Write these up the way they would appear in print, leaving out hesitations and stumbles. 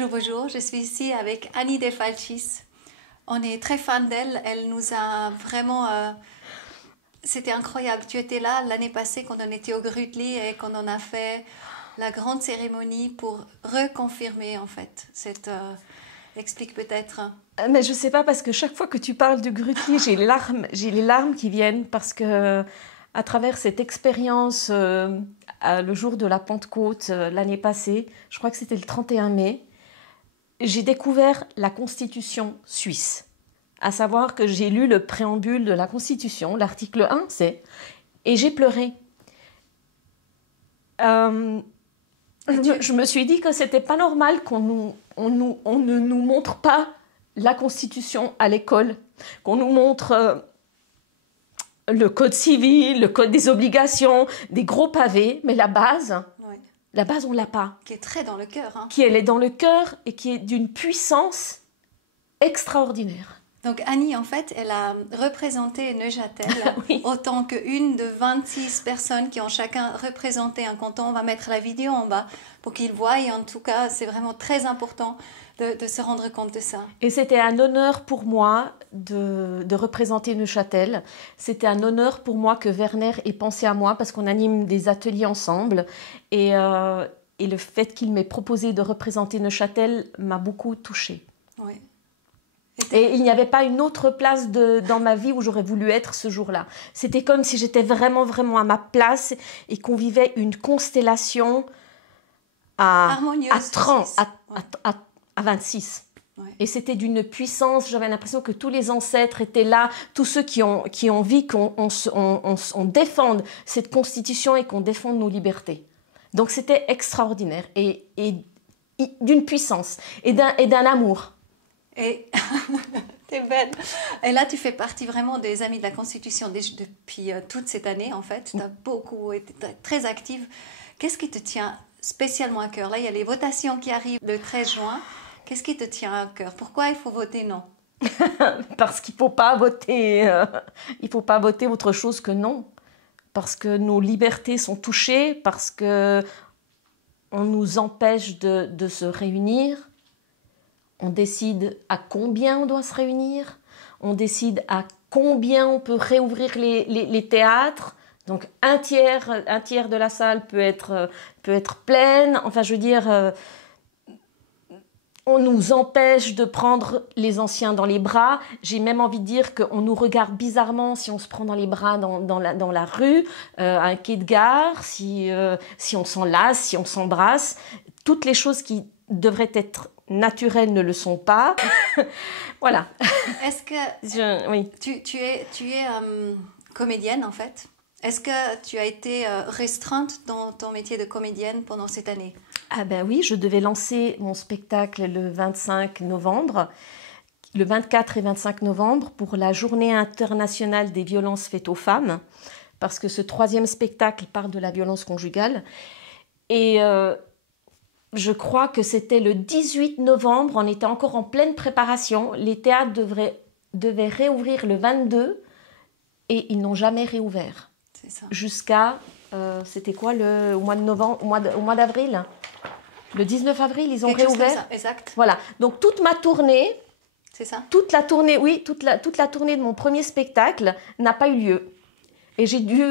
Bonjour, bonjour. Je suis ici avec Annie De Falcis. On est très fan d'elle. Elle nous a vraiment... C'était incroyable. Tu étais là l'année passée quand on était au Grutli et qu'on en a fait la grande cérémonie pour reconfirmer en fait cette... explique peut-être. Mais je sais pas parce que chaque fois que tu parles de Grutli, j'ai les larmes qui viennent parce que à travers cette expérience le jour de la Pentecôte l'année passée, je crois que c'était le 31 mai, j'ai découvert la Constitution suisse. À savoir que j'ai lu le préambule de la Constitution, l'article 1, et j'ai pleuré. Je me suis dit que c'était pas normal qu'on ne nous montre pas la Constitution à l'école, qu'on nous montre le code civil, le code des obligations, des gros pavés, mais la base, on l'a pas. Qui est très dans le cœur. Hein. Elle est dans le cœur et qui est d'une puissance extraordinaire. Donc Annie, en fait, elle a représenté Neuchâtel oui. autant qu'une de 26 personnes qui ont chacun représenté un canton. On va mettre la vidéo en bas pour qu'ils voient. Et en tout cas, c'est vraiment très important de se rendre compte de ça. Et c'était un honneur pour moi de représenter Neuchâtel. C'était un honneur pour moi que Werner ait pensé à moi parce qu'on anime des ateliers ensemble. Et le fait qu'il m'ait proposé de représenter Neuchâtel m'a beaucoup touchée. Oui. Et il n'y avait pas une autre place dans ma vie où j'aurais voulu être ce jour-là. C'était comme si j'étais vraiment, vraiment à ma place et qu'on vivait une constellation à 30, à 26. Ouais. Et c'était d'une puissance, j'avais l'impression que tous les ancêtres étaient là, tous ceux qui ont envie qu'on défende cette constitution et qu'on défende nos libertés. Donc c'était extraordinaire et d'une puissance et d'un amour. Et t'es belle. Et là, tu fais partie vraiment des Amis de la Constitution depuis toute cette année, en fait. Tu as beaucoup été très active. Qu'est-ce qui te tient spécialement à cœur? Là, il y a les votations qui arrivent le 13 juin. Qu'est-ce qui te tient à cœur? Pourquoi il faut voter non? Parce qu'il ne faut pas voter. Il faut pas voter autre chose que non. Parce que nos libertés sont touchées, parce que on nous empêche de se réunir. On décide à combien on doit se réunir. On décide à combien on peut réouvrir les théâtres. Donc un tiers de la salle peut être pleine. Enfin, je veux dire, on nous empêche de prendre les anciens dans les bras. J'ai même envie de dire qu'on nous regarde bizarrement si on se prend dans les bras dans la rue, à un quai de gare, si on s'enlace, si on s'embrasse. Toutes les choses qui devraient être naturelles ne le sont pas. Voilà. Est-ce que oui. tu es comédienne en fait? Est-ce que tu as été restreinte dans ton métier de comédienne pendant cette année? Ah ben oui, je devais lancer mon spectacle le 25 novembre, le 24 et 25 novembre pour la Journée internationale des violences faites aux femmes, parce que ce troisième spectacle parle de la violence conjugale. Et je crois que c'était le 18 novembre, on était encore en pleine préparation. Les théâtres devaient réouvrir le 22 et ils n'ont jamais réouvert. C'est ça. Jusqu'à, c'était quoi, au mois de novembre, au mois d'avril? Le 19 avril, ils ont réouvert. Ça, exact. Voilà. Donc toute ma tournée, c'est ça. Toute la tournée de mon premier spectacle n'a pas eu lieu. Et j'ai dû, on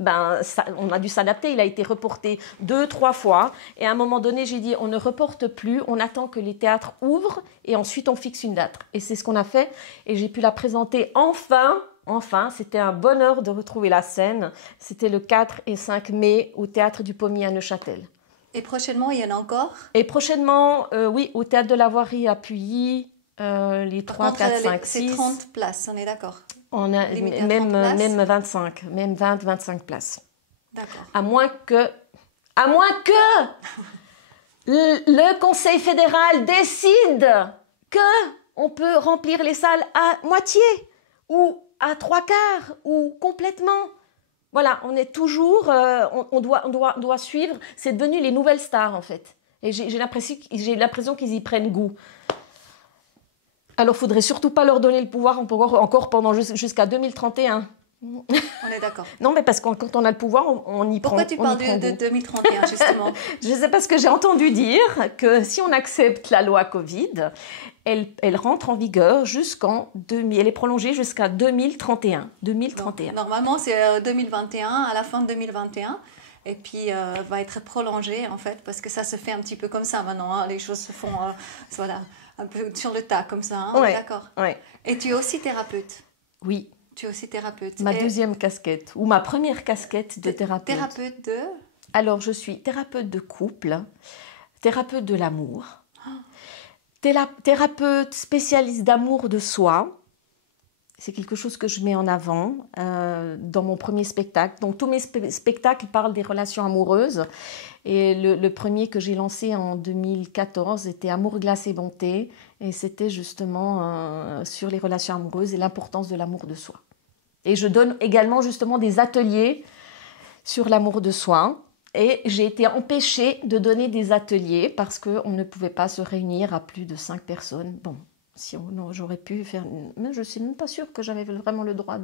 a dû s'adapter. Il a été reporté 2-3 fois. Et à un moment donné, j'ai dit, on ne reporte plus. On attend que les théâtres ouvrent et ensuite on fixe une date. Et c'est ce qu'on a fait. Et j'ai pu la présenter enfin. C'était un bonheur de retrouver la scène. C'était le 4 et 5 mai au Théâtre du Pommier à Neuchâtel. Et prochainement, il y en a encore? Et prochainement, oui, au Théâtre de la Voirie à Puilly, les 3, 4, 5, 6. C'est 30 places, on est d'accord? On a même 25, même 20, 25 places. D'accord. À moins que le Conseil fédéral décide qu'on peut remplir les salles à moitié ou à 3/4 ou complètement. Voilà, on est toujours, on doit suivre. C'est devenu les nouvelles stars en fait. Et j'ai l'impression qu'ils y prennent goût. Alors, il ne faudrait surtout pas leur donner le pouvoir encore pendant jusqu'à 2031. On est d'accord. Non, mais parce que quand on a le pouvoir, on y prend. Pourquoi tu parles de goût. 2031, justement? Je sais pas, ce que j'ai entendu dire que si on accepte la loi Covid, elle rentre en vigueur elle est prolongée jusqu'à 2031. 2031. Donc, normalement, c'est 2021, à la fin de 2021. Et puis, va être prolongée, en fait, parce que ça se fait un petit peu comme ça maintenant. Hein. Les choses se font voilà, un peu sur le tas, comme ça. Hein. Ouais, D'accord. ouais. Et tu es aussi thérapeute. Oui. Tu es aussi thérapeute. Ma deuxième casquette, ou ma première casquette de thérapeute. Thérapeute de... Alors, je suis thérapeute de couple, thérapeute de l'amour, thérapeute spécialiste d'amour de soi. C'est quelque chose que je mets en avant dans mon premier spectacle. Donc, tous mes spectacles parlent des relations amoureuses. Et le premier que j'ai lancé en 2014 était Amour, glace et bonté. Et c'était justement sur les relations amoureuses et l'importance de l'amour de soi. Et je donne également justement des ateliers sur l'amour de soi. Et j'ai été empêchée de donner des ateliers parce qu'on ne pouvait pas se réunir à plus de 5 personnes. Bon, j'aurais pu faire... Mais je ne suis même pas sûre que j'avais vraiment le droit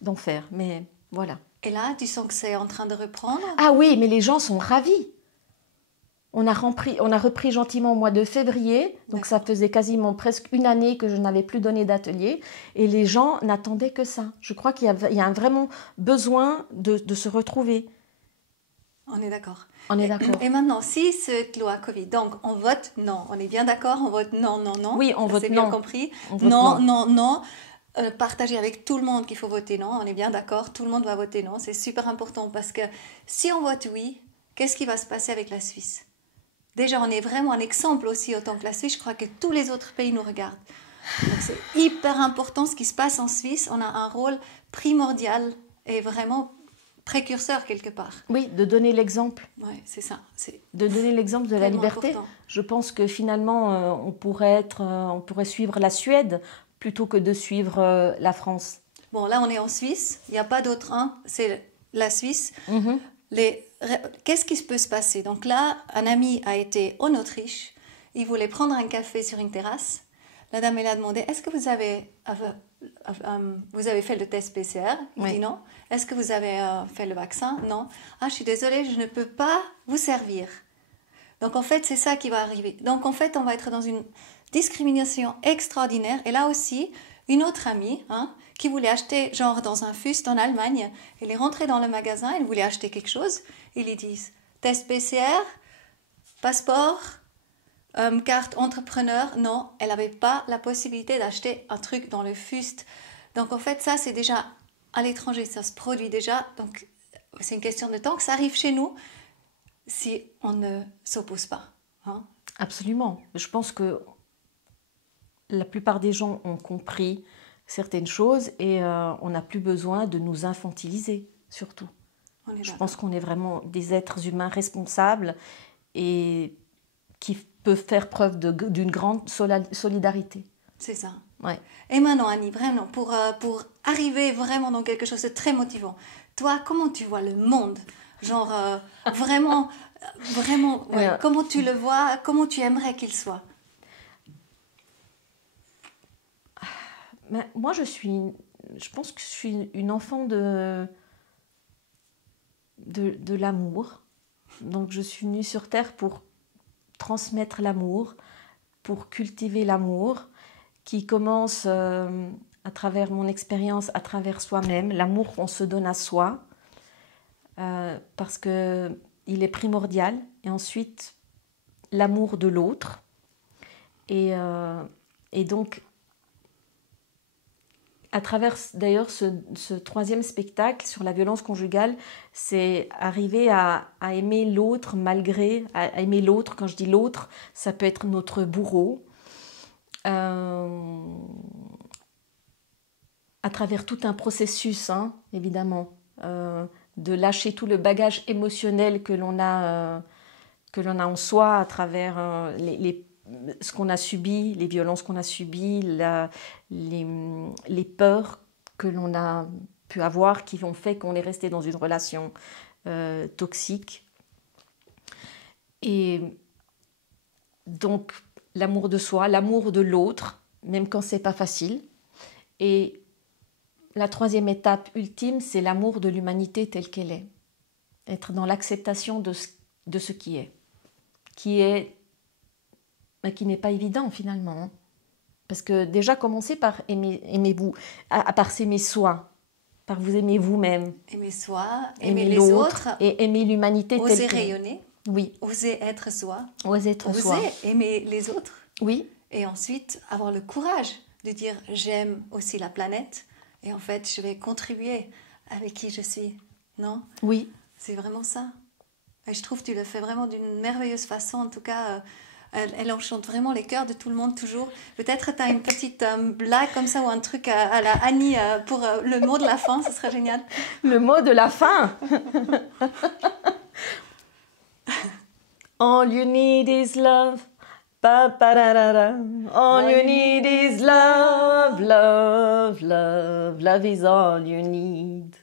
d'en faire. Mais voilà. Et là, tu sens que c'est en train de reprendre? Ah oui, mais les gens sont ravis. On a repris gentiment au mois de février, donc ça faisait quasiment presque une année que je n'avais plus donné d'atelier, et les gens n'attendaient que ça. Je crois qu'il y a vraiment besoin de se retrouver. On est d'accord. On est d'accord. Et maintenant, si cette loi Covid, donc on vote non, on est bien d'accord, on vote non, non, non. Oui, on vote c'est non. bien compris. Non, non, non. Partager avec tout le monde qu'il faut voter non, on est bien d'accord, tout le monde va voter non. C'est super important parce que si on vote oui, qu'est-ce qui va se passer avec la Suisse? Déjà, on est vraiment un exemple aussi autant que la Suisse. Je crois que tous les autres pays nous regardent. Donc, c'est hyper important ce qui se passe en Suisse. On a un rôle primordial et vraiment précurseur quelque part. Oui, de donner l'exemple. Oui, c'est ça. De donner l'exemple de la liberté. Important. Je pense que finalement, on pourrait suivre la Suède plutôt que de suivre la France. Bon, là, on est en Suisse. Il n'y a pas d'autre. C'est la Suisse. Mm-hmm. Qu'est-ce qui peut se passer? Donc là, un ami a été en Autriche. Il voulait prendre un café sur une terrasse. La dame, elle a demandé, est-ce que vous avez fait le test PCR? Il dit non. Est-ce que vous avez fait le vaccin? Non. Ah, je suis désolée, je ne peux pas vous servir. Donc en fait, c'est ça qui va arriver. Donc en fait, on va être dans une discrimination extraordinaire. Et là aussi, une autre amie qui voulait acheter, genre dans un Fust en Allemagne, elle est rentrée dans le magasin, elle voulait acheter quelque chose. Ils lui disent, test PCR, passeport, carte entrepreneur. Non, elle n'avait pas la possibilité d'acheter un truc dans le Fust. Donc en fait, ça c'est déjà à l'étranger, ça se produit déjà. Donc c'est une question de temps que ça arrive chez nous si on ne s'oppose pas. Absolument. Je pense que la plupart des gens ont compris certaines choses et on n'a plus besoin de nous infantiliser, surtout. Je pense qu'on est vraiment des êtres humains responsables et qui peuvent faire preuve d'une grande solidarité. C'est ça. Ouais. Et maintenant, Annie, vraiment, pour arriver vraiment dans quelque chose de très motivant, toi, comment tu vois le monde? Genre, vraiment, ouais. Comment tu le vois? Comment tu aimerais qu'il soit? Mais moi, je pense que je suis une enfant de l'amour. Donc, je suis venue sur Terre pour transmettre l'amour, pour cultiver l'amour, qui commence à travers mon expérience, à travers soi-même, l'amour qu'on se donne à soi, parce qu'il est primordial, et ensuite l'amour de l'autre. Et donc, à travers d'ailleurs ce troisième spectacle sur la violence conjugale, c'est arriver à aimer l'autre à aimer l'autre. Quand je dis l'autre, ça peut être notre bourreau, à travers tout un processus, évidemment, de lâcher tout le bagage émotionnel que l'on a en soi à travers ce qu'on a subi, les violences qu'on a subies, les peurs que l'on a pu avoir qui ont fait qu'on est resté dans une relation toxique. Et donc, l'amour de soi, l'amour de l'autre, même quand c'est pas facile. Et la troisième étape ultime, c'est l'amour de l'humanité telle qu'elle est. Être dans l'acceptation de ce qui est. Qui n'est pas évident finalement. Hein. Parce que déjà, commencez par aimer-vous, par s'aimer soi, par vous aimer vous-même. Aimer soi, aimer les autres. Et aimer l'humanité telle qu'elle est. Oser rayonner. Oui. Oser être soi. Oser aimer les autres. Oui. Et ensuite, avoir le courage de dire j'aime aussi la planète et en fait, je vais contribuer avec qui je suis. Non? Oui. C'est vraiment ça. Et je trouve que tu le fais vraiment d'une merveilleuse façon. En tout cas, elle enchante vraiment les cœurs de tout le monde toujours. Peut-être tu as une petite blague comme ça ou un truc à la Annie pour le mot de la fin, ce serait génial. Le mot de la fin. All you need is love. Ba, ba, da, da, da. All you need is love, love, love. Love is all you need.